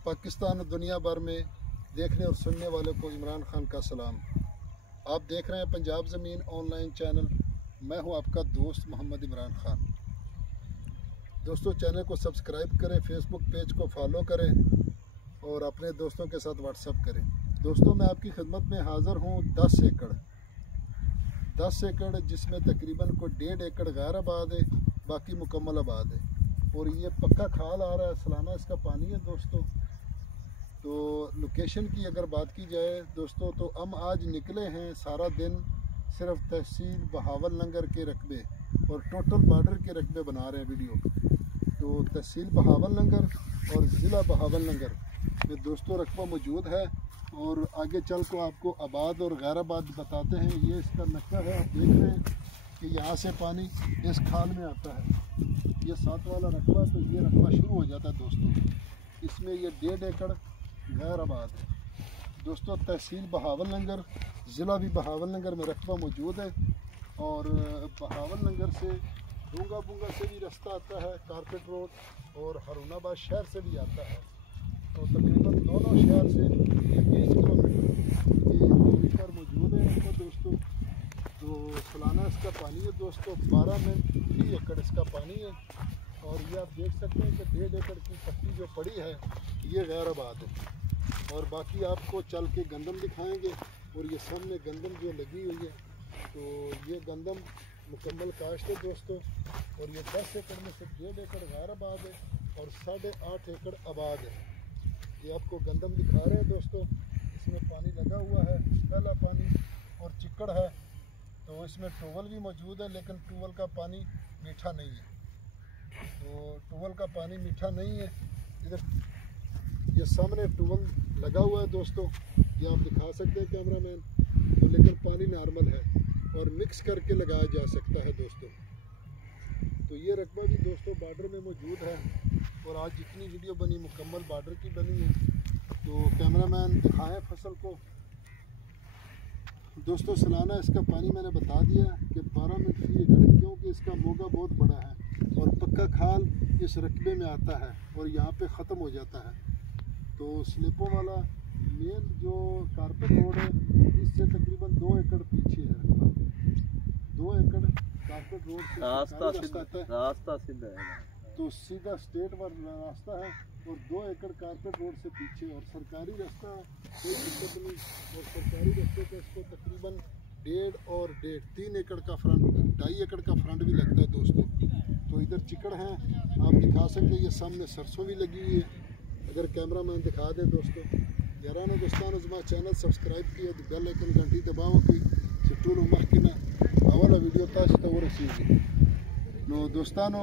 पाकिस्तान और दुनिया भर में देखने और सुनने वालों को इमरान खान का सलाम। आप देख रहे हैं पंजाब ज़मीन ऑनलाइन चैनल। मैं हूं आपका दोस्त मोहम्मद इमरान खान। दोस्तों, चैनल को सब्सक्राइब करें, फेसबुक पेज को फॉलो करें और अपने दोस्तों के साथ व्हाट्सएप करें। दोस्तों, मैं आपकी खिदमत में हाज़िर हूं 10 एकड़ जिसमें तकरीबन को 1.5 एकड़ गैर आबाद है, बाकी मुकम्मल आबाद है। और ये पक्का खाल आ रहा है, सालाना इसका पानी है दोस्तों। तो लोकेशन की अगर बात की जाए दोस्तों, तो हम आज निकले हैं सारा दिन सिर्फ तहसील बहावलनगर के रकबे और टोटल बॉर्डर के रकबे बना रहे हैं वीडियो। तो तहसील बहावलनगर और ज़िला बहावलनगर में दोस्तों रकबा मौजूद है और आगे चल को आपको आबाद और गैर आबाद बताते हैं। ये इसका नक्शा है, आप देख रहे हैं कि यहाँ से पानी इस खाल में आता है। ये 7 वाला रकबा, तो ये रकबा शुरू हो जाता है दोस्तों। इसमें ये 1.5 एकड़ गैर आबाद है दोस्तों। तहसील बहावलनगर, ज़िला भी बहावलनगर में रकबा मौजूद है और बहावलनगर से डूंगा से भी रास्ता आता है, कारपेट रोड, और हरुणाबाद शहर से भी आता है। तो तकरीबन दोनों शहर से 20 किलोमीटर की दूरी पर मौजूद है इसका दोस्तों। तो सालाना इसका पानी है दोस्तों 12 में 3 एकड़ इसका पानी है। और ये आप देख सकते हैं कि 1.5 एकड़ की पट्टी जो पड़ी है ये गैर आबाद है। और बाकी आपको चल के गंदम दिखाएंगे। और ये सामने गंदम जो लगी हुई है, तो ये गंदम मुकम्मल काश्त है दोस्तों। और ये 10 एकड़ में से 1.5 एकड़ गैर आबाद है और 8.5 एकड़ आबाद है। ये आपको गंदम दिखा रहे हैं दोस्तों। इसमें पानी लगा हुआ है, पहला पानी, और चिकड़ है। तो इसमें टूवल भी मौजूद है, लेकिन टूवल का पानी मीठा नहीं है। तो टूवल का पानी मीठा नहीं है। इधर ये सामने टूवल लगा हुआ है दोस्तों, ये आप दिखा सकते हैं कैमरामैन। तो लेकिन पानी नॉर्मल है और मिक्स करके लगाया जा सकता है दोस्तों। तो ये रकबा भी दोस्तों बॉर्डर में मौजूद है। और आज जितनी वीडियो बनी मुकम्मल बॉर्डर की बनी है। तो कैमरामैन दिखाएं फसल को दोस्तों। सालाना इसका पानी मैंने बता दिया कि 12 में 3 एकड़, क्योंकि इसका मोगा बहुत बड़ा है और पक्का खाल इस रकबे में आता है और यहाँ पे ख़त्म हो जाता है। तो स्लिपों वाला मेन जो कारपेट रोड है, इससे तकरीबन 2 एकड़ पीछे है रकबा। 2 एकड़ कारपेट रोड से रास्ता सीधा है, तो सीधा स्टेट पर रास्ता है। और 2 एकड़ कारपेट रोड से पीछे और सरकारी रास्ता है, कोई दिक्कत नहीं। और सरकारी रास्ते पे इसको तकरीबन 1.5 और 1.5 3 एकड़ का फ्रंट, 2.5 एकड़ का फ्रंट भी लगता है दोस्तों। तो इधर चिकड़ हैं, आप दिखा सकते हैं। ये सामने सरसों भी लगी हुई है, अगर कैमरा मैन दिखा दे दोस्तों। याराना दोस्तान ज़मा चैनल सब्सक्राइब किया, बेल आइकन घंटी दबाओ कि टूल महकमा अवला वीडियो ताश तो रसीगी। नो दोस्तानो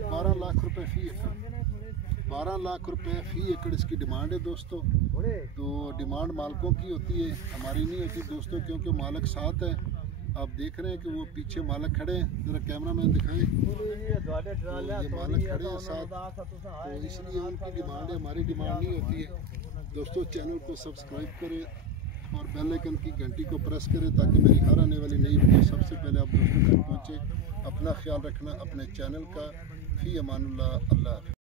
12 लाख रुपए फी एकड़। 12 लाख रुपए फी एकड़ इसकी डिमांड है दोस्तों। तो डिमांड मालिकों की होती है, हमारी नहीं होती दोस्तों, क्योंकि मालिक साथ है। आप देख रहे हैं कि वो पीछे मालिक खड़े हैं, ज़रा कैमरा मैन दिखाएं। तो ये मालिक खड़े हैं साथ, तो इसलिए उनकी डिमांड है, हमारी डिमांड नहीं होती है दोस्तों। चैनल को सब्सक्राइब करें और बेल आइकन की घंटी को प्रेस करें ताकि मेरी हर आने वाली नई वीडियो सबसे पहले आप दोस्तों तक पहुँचे। अपना ख्याल रखना अपने चैनल का। फ़ी अमानुल्लाह, अल्लाह।